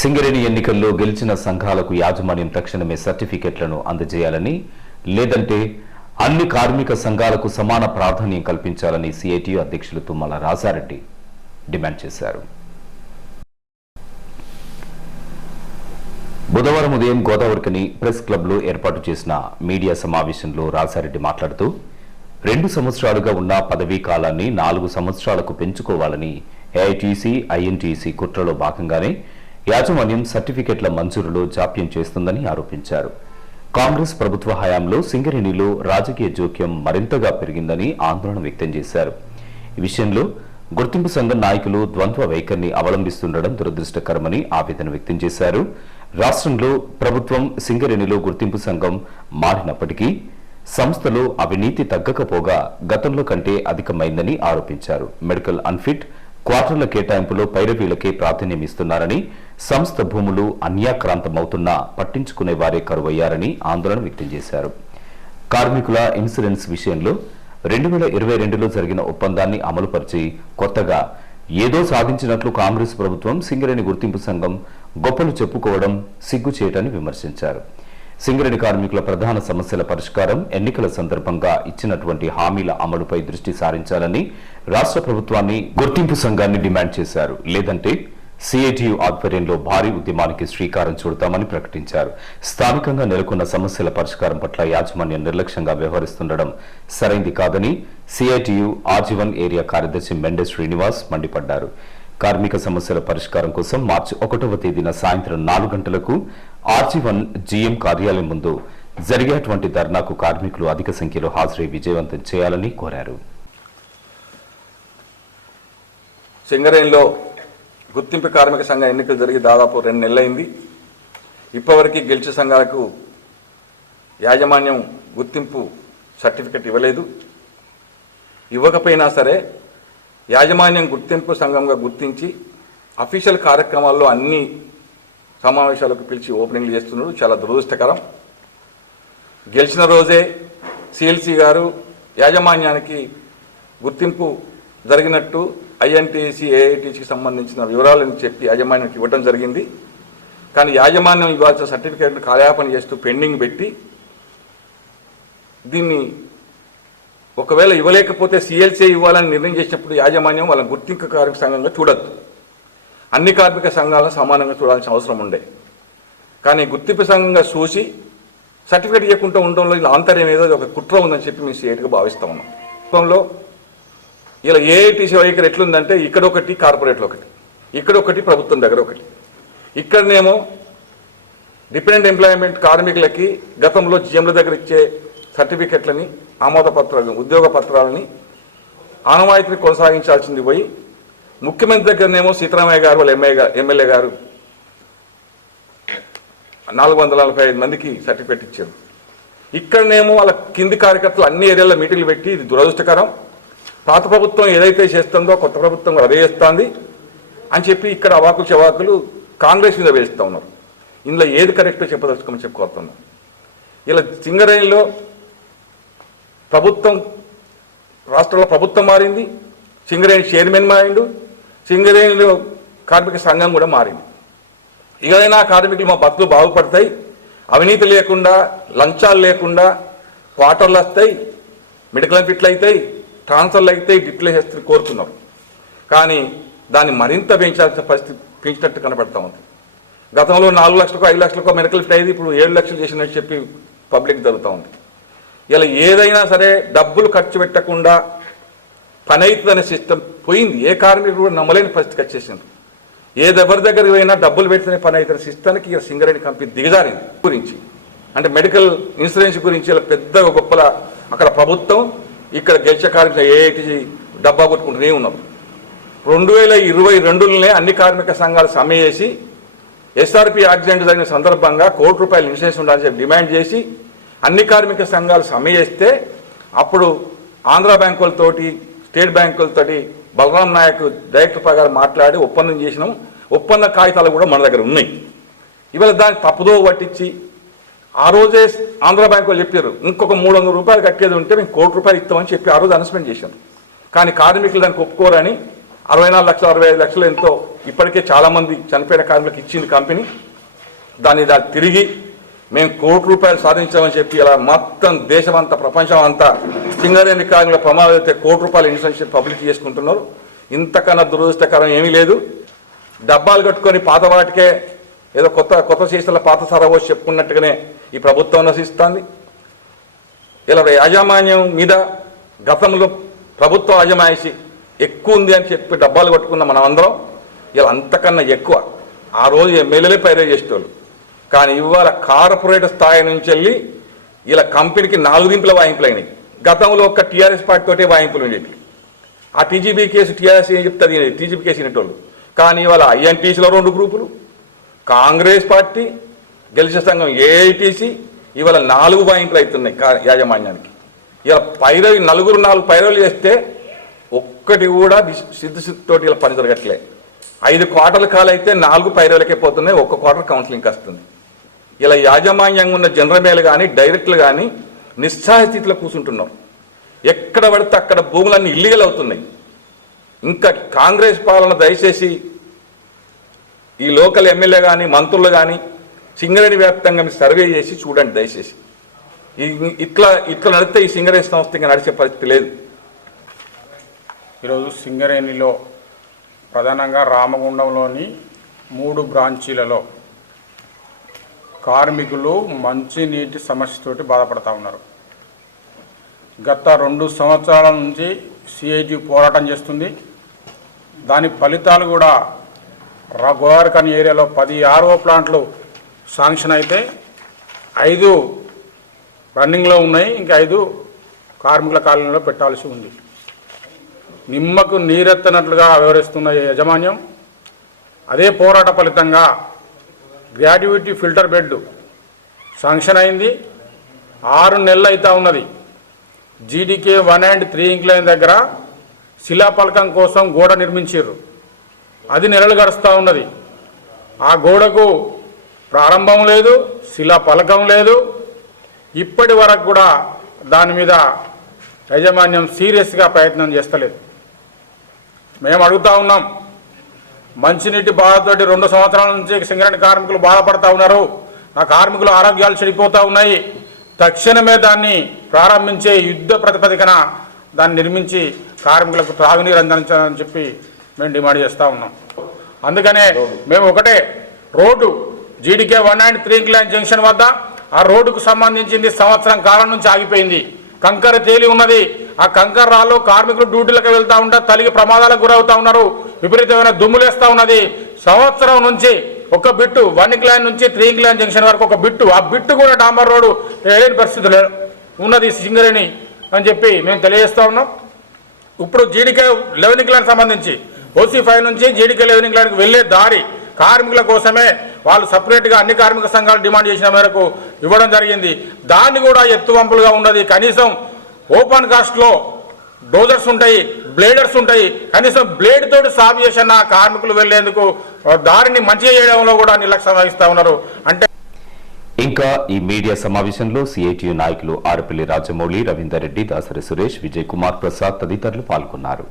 సింగరేణి ఎన్నికల్లో గెలిచిన సంఘాలకు యాజమాన్యం తక్షణమే సర్టిఫికెట్లను అందజేయాలని లేదంటే అన్ని కార్మిక సంఘాలకు సమాన ప్రాధాన్యం కల్పించాలని సిఐటియు అధ్యక్షులు తుమ్మల రాజారెడ్డి డిమాండ్ చేశారు. బుధవారం ఉదయం గోదావరికని ప్రెస్ క్లబ్లో ఏర్పాటు చేసిన మీడియా సమావేశంలో రాజారెడ్డి మాట్లాడుతూ రెండు సంవత్సరాలుగా ఉన్న పదవీ కాలాన్ని నాలుగు సంవత్సరాలకు పెంచుకోవాలని ఏఐటీసీ ఐఎన్టీసీ కుట్రలో భాగంగానే యాజమాన్యం సర్టిఫికెట్ల మంజూరులో జాప్యం చేస్తుందని ఆరోపించారు. కాంగ్రెస్ ప్రభుత్వ హయాంలో సింగరేణిలో రాజకీయ జోక్యం మరింతగా పెరిగిందని ఆందోళన వ్యక్తం చేశారు. ఈ విషయంలో గుర్తింపు సంఘం నాయకులు ద్వంద్వ వైఖరిని అవలంబిస్తుండడం దురదృష్టకరమని ఆవేదన వ్యక్తం చేశారు. రాష్ట్రంలో ప్రభుత్వం సింగరేణిలో గుర్తింపు సంఘం మారినప్పటికీ సంస్థలో అవినీతి తగ్గకపోగా గతంలో కంటే అధికమైందని ఆరోపించారు. మెడికల్ అన్ఫిట్ క్వార్టర్ల కేటాయింపులో పైరవీలకే ప్రాధాన్యం ఇస్తున్నారని సంస్థ భూములు అన్యాక్రాంతమవుతున్నా పట్టించుకునే వారే కరువయ్యారని ఆందోళన వ్యక్తం చేశారు. కార్మికుల ఇన్సూరెన్స్ విషయంలో రెండు వేల ఇరవై రెండులో జరిగిన ఒప్పందాన్ని అమలుపరిచి కొత్తగా ఏదో సాధించినట్లు కాంగ్రెస్ ప్రభుత్వం సింగరేణి గుర్తింపు సంఘం గొప్పలు చెప్పుకోవడం సిగ్గుచేయటని విమర్శించారు. సింగరేణి కార్మికుల ప్రధాన సమస్యల పరిష్కారం ఎన్నికల సందర్భంగా ఇచ్చినటువంటి హామీల అమలుపై దృష్టి సారించాలని రాష్ట్ర ప్రభుత్వాన్ని గుర్తింపు సంఘాన్ని డిమాండ్ చేశారు. లేదంటే సిఐటియు ఆధ్వర్యంలో భారీ ఉద్యమానికి శ్రీకారం చుడతామని ప్రకటించారు. స్థానికంగా నెలకొన్న సమస్యల పరిష్కారం పట్ల యాజమాన్యం నిర్లక్ష్యంగా వ్యవహరిస్తుండడం సరైంది కాదని సిఐటియు ఆజీవన్ ఏరియా కార్యదర్శి మెండే శ్రీనివాస్ మండిపడ్డారు. కార్మిక సమస్యల పరిష్కారం కోసం మార్చి ఒకటవ తేదీన సాయంత్రం నాలుగు గంటలకు ఆర్జీవన్ జీఎం కార్యాలయం ముందు జరిగేటువంటి ధర్నాకు కార్మికులు అధిక సంఖ్యలో హాజరై విజయవంతం చేయాలని కోరారు. సింగరేణిలో గుర్తింపు కార్మిక సంఘ ఎన్నికలు జరిగి దాదాపు రెండు నెలలైంది. ఇప్పటివరకు గెలిచే సంఘాలకు యాజమాన్యం గుర్తింపు సర్టిఫికెట్ ఇవ్వలేదు. ఇవ్వకపోయినా సరే యాజమాన్యం గుర్తింపు సంఘంగా గుర్తించి అఫీషియల్ కార్యక్రమాల్లో అన్ని సమావేశాలకు పిలిచి ఓపెనింగ్లు చేస్తున్నారు చాలా దురదృష్టకరం. గెలిచిన రోజే సిఎల్సి గారు యాజమాన్యానికి గుర్తింపు జరిగినట్టు ఐఎన్టీసీ ఏఐటీసీకి సంబంధించిన వివరాలను చెప్పి యాజమాన్యానికి ఇవ్వడం జరిగింది. కానీ యాజమాన్యం ఇవ్వాల్సిన సర్టిఫికేట్ను కాలయాపన చేస్తూ పెండింగ్ పెట్టి దీన్ని ఒకవేళ ఇవ్వలేకపోతే సిఎల్సీ ఇవ్వాలని నిర్ణయం చేసినప్పుడు యాజమాన్యం వాళ్ళని గుర్తింపు కార్మిక సంఘంగా చూడొద్దు. అన్ని కార్మిక సంఘాలను సమానంగా చూడాల్సిన అవసరం ఉండే. కానీ గుర్తింపు సంఘంగా చూసి సర్టిఫికేట్ ఇవ్వకుండా ఉండడంలో ఇలా ఆంతర్యం ఏదో ఒక కుట్ర ఉందని చెప్పి మేము సీఎట్గా భావిస్తా ఉన్నాం. ప్రభుత్వంలో ఇలా ఏఐటీసీ వైఖరి ఎట్లుందంటే ఇక్కడ ఒకటి కార్పొరేట్లో ఒకటి. ఇక్కడ ఒకటి ప్రభుత్వం దగ్గర ఒకటి. ఇక్కడనేమో డిపెండెంట్ ఎంప్లాయ్మెంట్ కార్మికులకి గతంలో జిఎంల దగ్గర ఇచ్చే సర్టిఫికెట్లని ఆమోద పత్రాలను ఉద్యోగ పత్రాలని ఆనవాయితీని కొనసాగించాల్సింది పోయి ముఖ్యమంత్రి దగ్గరనేమో సీతారామయ్య గారు వాళ్ళ ఎంఏ గారు ఎమ్మెల్యే గారు నాలుగు వందల నలభై ఐదు మందికి సర్టిఫికెట్ ఇచ్చారు. ఇక్కడనేమో వాళ్ళ కింది కార్యకర్తలు అన్ని ఏరియాల్లో మీటింగ్లు పెట్టి ఇది దురదృష్టకరం. పాత ప్రభుత్వం ఏదైతే చేస్తుందో కొత్త ప్రభుత్వం కూడా అదే చేస్తుంది అని చెప్పి ఇక్కడ అవాకులు చవాకులు కాంగ్రెస్ మీద వేస్తూ ఉన్నారు. ఇందులో ఏది కరెక్టో చెప్పదలుచుకోమని చెప్పుకోతున్నాం ఇలా సింగరేణిలో ప్రభుత్వం రాష్ట్రంలో ప్రభుత్వం మారింది సింగరేణి చైర్మన్ మారిండు సింగరేణిలో కార్మిక సంఘం కూడా మారింది. ఏదైనా కార్మికులు మా బతులు బాగుపడతాయి అవినీతి లేకుండా లంచాలు లేకుండా క్వార్టర్లు వస్తాయి మెడికల్ ఫిట్లు అవుతాయి ట్రాన్స్ఫర్లు అయితే డిప్లే చేస్తూ కోరుతున్నారు కానీ దాన్ని మరింత పెంచాల్సిన పరిస్థితి పెంచినట్టు కనపడతా ఉంది. గతంలో నాలుగు లక్షలకు ఐదు లక్షలకు మెడికల్ ఫిట్ అయింది ఇప్పుడు ఏడు లక్షలు చేసినట్టు చెప్పి పబ్లిక్ జరుగుతూ ఉంది. ఇలా ఏదైనా సరే డబ్బులు ఖర్చు పెట్టకుండా పని అవుతుందనే సిస్టమ్ పోయింది. ఏ కార్మికుడు కూడా నమ్మలేని పరిస్థితికి వచ్చేసింది. ఏదెవరి దగ్గరికి పోయినా డబ్బులు పెడితేనే పని అవుతున్న సిస్టానికి ఇక సింగరేణి కంపెనీ దిగజారింది. గురించి. అంటే మెడికల్ ఇన్సూరెన్స్ గురించి ఇలా పెద్ద గొప్పల అక్కడ ప్రభుత్వం ఇక్కడ గెలిచే కార్మికులు ఏఐటి డబ్బా కొట్టుకుంటూనే ఉన్నారు. రెండు వేల ఇరవై రెండులోనే అన్ని కార్మిక సంఘాలు సమ్మె చేసి ఎస్ఆర్పి యాక్సిడెంట్ జరిగిన సందర్భంగా కోటి రూపాయలు ఇన్సూరెన్స్ ఉండాలని చెప్పి డిమాండ్ చేసి అన్ని కార్మిక సంఘాలు సమ్మె చేస్తే అప్పుడు ఆంధ్ర బ్యాంకులతోటి స్టేట్ బ్యాంకులతోటి బలరాం నాయక్ డైరెక్టర్ ప్రకారం మాట్లాడి ఒప్పందం చేసినాం. ఒప్పంద కాగితాలు కూడా మన దగ్గర ఉన్నాయి. ఇవాళ దాన్ని తప్పుదో పట్టించి ఆ రోజే ఆంధ్ర బ్యాంక్ వాళ్ళు చెప్పారు ఇంకొక మూడు వందల రూపాయలు కట్టేది ఉంటే మేము కోటి రూపాయలు ఇస్తామని చెప్పి ఆ రోజు అనౌన్స్మెంట్ చేశారు. కానీ కార్మికులు దానికి ఒప్పుకోరని అరవై నాలుగు లక్షలు అరవై ఐదు లక్షలు ఎంతో ఇప్పటికే చాలామంది చనిపోయిన కార్మికులకు ఇచ్చింది కంపెనీ. దాన్ని దాన్ని తిరిగి మేము కోటి రూపాయలు సాధించామని చెప్పి ఇలా మొత్తం దేశమంతా ప్రపంచం అంతా సింగరేణి కార్మికుల ప్రమాదం అయితే కోటి రూపాయలు ఇన్సూరెన్స్ పబ్లిక్ చేసుకుంటున్నారు. ఇంతకన్నా దురదృష్టకరం ఏమీ లేదు. డబ్బాలు కట్టుకొని పాత వాటికే ఏదో కొత్త కొత్త చేసిన పాత సరవోసి చెప్పుకున్నట్టుగానే ఈ ప్రభుత్వం నశిస్తుంది. ఇలా యాజమాన్యం మీద గతంలో ప్రభుత్వ యాజమాయిషి ఎక్కువ ఉంది అని చెప్పి డబ్బాలు కొట్టుకున్న మనమందరం ఇలా అంతకన్నా ఎక్కువ. ఆ రోజు ఎమ్మెల్యేలే పైరే చేసేటోళ్ళు. కానీ ఇవాళ కార్పొరేట్ స్థాయి నుంచి వెళ్ళి ఇలా కంపెనీకి నాలుగు దింపుల వాయింపులు అయినాయి. గతంలో ఒక టీఆర్ఎస్ పార్టీ తోటే వాయింపులు ఉండేవి. ఆ టీజీబీ కేసు టీఆర్ఎస్ ఏం చెప్తుంది? టీజీబీ కేసు వినేటోళ్ళు. కానీ ఇవాళ ఐఎన్టీసీలో రెండు గ్రూపులు కాంగ్రెస్ పార్టీ గెలిచే సంఘం ఏఐటీసీ ఇవాళ నాలుగు పాయింట్లు అవుతున్నాయి కా- యాజమాన్యానికి. ఇలా పైరవి నలుగురు నాలుగు పైరవులు చేస్తే ఒక్కటి కూడా సిద్ధసిద్ధితోటి ఇలా పని జరగట్లే. ఐదు క్వార్టర్లు కాలైతే నాలుగు పైరవులకే పోతున్నాయి ఒక్క క్వార్టర్ కౌన్సిలింగ్ వస్తుంది ఇలా యాజమాన్యంగా ఉన్న జనరల్ మేలు కానీ డైరెక్ట్లు కానీ నిస్సహాయ స్థితిలో కూర్చుంటున్నారు. ఎక్కడ పడితే అక్కడ భూములన్నీ ఇల్లీగల్ అవుతున్నాయి. ఇంకా కాంగ్రెస్ పాలన దయచేసి ఈ లోకల్ ఎమ్మెల్యే కానీ మంత్రులు కానీ సింగరేణి వ్యాప్తంగా మీరు సర్వే చేసి చూడండి దయచేసి. ఈ- ఇట్లా ఇట్లా నడితే ఈ సింగరేణి సంస్థ ఇంకా నడిచే పరిస్థితి లేదు. ఈరోజు సింగరేణిలో ప్రధానంగా రామగుండంలోని మూడు బ్రాంచీలలో కార్మికులు మంచినీటి సమస్యతోటి బాధపడతా ఉన్నారు. గత రెండు సంవత్సరాల నుంచి సిఐటి పోరాటం చేస్తుంది. దాని ఫలితాలు కూడా రా- ఏరియాలో పది ఆర్ఓ ప్లాంట్లు శాంక్షన్ అయితే ఐదు రన్నింగ్లో ఉన్నాయి ఇంకా ఐదు కార్మికుల కాలనీలో పెట్టాల్సి ఉంది. నిమ్మకు నీరెత్తనట్లుగా వివరిస్తున్న యాజమాన్యం అదే పోరాట ఫలితంగా గ్రాడ్యుయేటీ ఫిల్టర్ బెడ్ శాంక్షన్ అయింది. ఆరు నెలలు అయితే ఉన్నది. GDK one and three incline దగ్గర శిలాపలకం కోసం గోడ నిర్మించారు అది నెలలు గడుస్తూ ఉన్నది. ఆ గోడకు ప్రారంభం లేదు శిలా పలకం లేదు. ఇప్పటి వరకు కూడా దాని మీద యాజమాన్యం సీరియస్గా ప్రయత్నం చేస్తలేదు. మేము అడుగుతూ ఉన్నాం మంచినీటి బాధతోటి రెండు సంవత్సరాల నుంచి సింగరేణి కార్మికులు బాధపడతా ఉన్నారు. ఆ కార్మికుల ఆరోగ్యాలు చెడిపోతూ ఉన్నాయి. తక్షణమే దాన్ని ప్రారంభించే యుద్ధ ప్రతిపదికన దాన్ని నిర్మించి కార్మికులకు త్రాగునీరు అందించాలని చెప్పి మేము డిమాండ్ చేస్తూ ఉన్నాం. అందుకనే మేము ఒకటే road GDK one and three line junction వద్ద ఆ రోడ్డుకు సంబంధించింది సంవత్సరం కాలం నుంచి ఆగిపోయింది. కంకర తేలి ఉన్నది. ఆ కంకర రాళ్ళు కార్మికులు డ్యూటీలకు వెళ్తా ఉంటా తలిగి ప్రమాదాలకు గురవుతూ ఉన్నారు. విపరీతమైన దుమ్ములేస్తూ ఉన్నది. సంవత్సరం నుంచి ఒక బిట్టు వన్ క్లైన్ నుంచి త్రీ లైన్ జంక్షన్ వరకు ఒక బిట్టు. ఆ బిట్టు కూడా డాంబర్ రోడ్డు వేయలేని పరిస్థితి ఉన్నది సింగరేణి అని చెప్పి మేము తెలియజేస్తూ ఉన్నాం. ఇప్పుడు జీడికే లెవెన్ ఇంగ్లాండ్ సంబంధించి ఓసీ ఫైవ్ నుంచి జీడికే లెవెన్ వెళ్ళే వెళ్ళే దారి కార్మికుల కోసమే వాళ్ళు సపరేట్గా అన్ని కార్మిక సంఘాలు డిమాండ్ చేసిన మేరకు ఇవ్వడం జరిగింది. దాన్ని కూడా ఎత్తువంపులుగా ఉన్నది. కనీసం ఓపెన్ కాస్ట్లో డోజర్స్ ఉంటాయి బ్లేడర్స్ ఉంటాయి. కనీసం బ్లేడ్ తోటి సాగు చేసిన కార్మికులు వెళ్ళేందుకు దారిని మంచిగా చేయడంలో కూడా నిర్లక్ష్యం వహిస్తూ ఉన్నారు. అంటే ఇంకా ఈ మీడియా సమావేశంలో సిఐటియు నాయకులు ఆరపల్లి రాజమౌళి రవీందర్ రెడ్డి దాసరి సురేష్ విజయ్ కుమార్ ప్రసాద్ తదితరులు పాల్గొన్నారు.